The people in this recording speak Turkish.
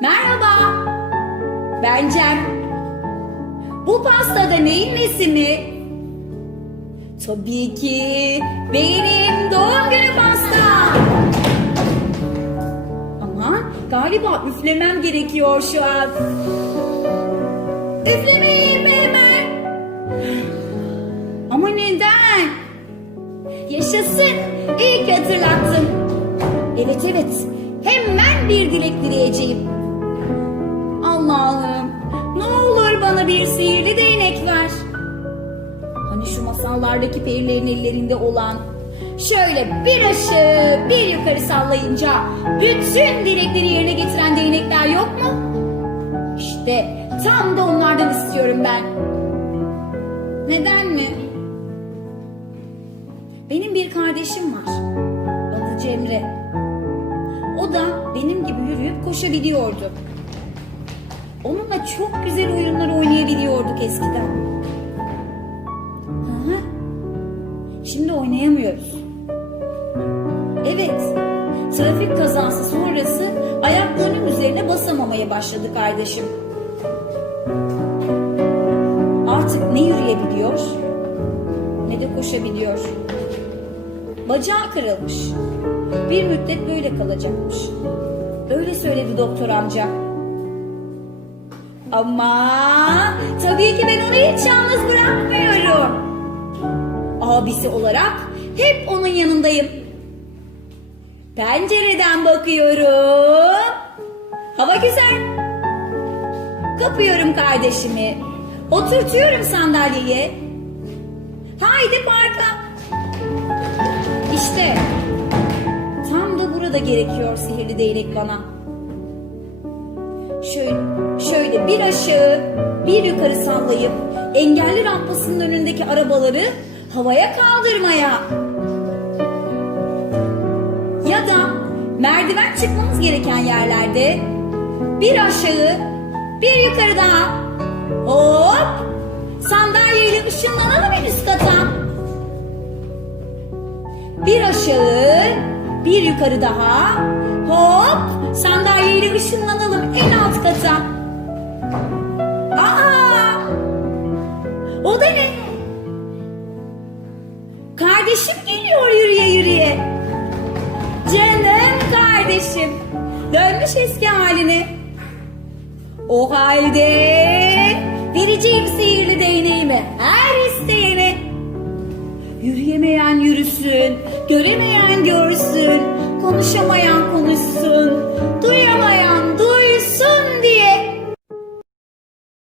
Merhaba. Ben Cem. Bu pastada neyin nesi mi? Tabii ki benim doğum günü pastam. Ama galiba üflemem gerekiyor şu an. Üflemeyeyim mi hemen? Ama neden? Yaşasın. İyi ki hatırlattın. Evet evet. Hemen bir dilek dileyeceğim. Allah'ım ne olur bana bir sihirli değnek ver. Hani şu masallardaki perilerin ellerinde olan şöyle bir aşağı bir yukarı sallayınca bütün dilekleri yerine getiren değnekler yok mu? İşte tam da onlardan istiyorum ben. Neden mi? Benim bir kardeşim var. Adı Cemre. O da benim gibi yürüyüp koşabiliyordu. Onunla çok güzel oyunlar oynayabiliyorduk eskiden. Hı. Şimdi oynayamıyoruz. Evet, trafik kazası sonrası ayaklarının üzerine basamamaya başladı kardeşim. Artık ne yürüyebiliyor ne de koşabiliyor. Bacağı kırılmış. Bir müddet böyle kalacakmış. Öyle söyledi doktor amca. Ama tabii ki ben onu hiç yalnız bırakmıyorum. Abisi olarak hep onun yanındayım. Pencereden bakıyorum. Hava güzel. Kapıyorum kardeşimi. Oturtuyorum sandalyeye. Haydi parka. İşte tam da burada gerekiyor sihirli değnek bana. Şöyle, şöyle bir aşağı bir yukarı sallayıp engelli rampasının önündeki arabaları havaya kaldırmaya. Ya da merdiven çıkmamız gereken yerlerde bir aşağı bir yukarı daha hop sandalyeyle ışınlanalım en üst kata. Bir aşağı, bir yukarı daha. Hop, sandalyeyle ışınlanalım en O da ne? Kardeşim geliyor yürüye yürüye. Canım kardeşim. Dönmüş eski haline. O halde vereceğim sihirli değneğimi her isteyene. Yürüyemeyen yürüsün, göremeyen görsün.